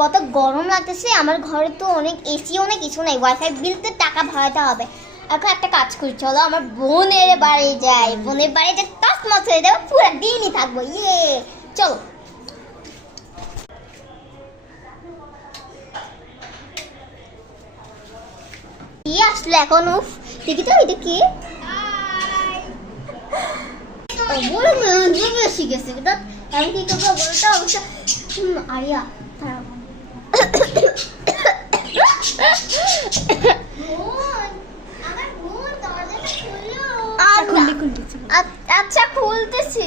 কত গরম লাগতেছে। আমার ঘরে তো অনেক এসিও না কিছু নাই, ওয়াইফাই বিলতে টাকা ভরাতে হবে। এখন একটা কাজ করি, চলো আমার বোনের বাড়ি যাই। বোনের বাড়িতে টাস মাছ হয়ে যাবে, পুরো দিনই থাকবো। ইয়ে চলো। কি আসলে এখন? উফ, দেখি তো এটা কি? বড় মেয়ে শিখেছে তো, আমি কি করবো বলতো? অবশ্য আরিয়া আচ্ছা খুলতেছি।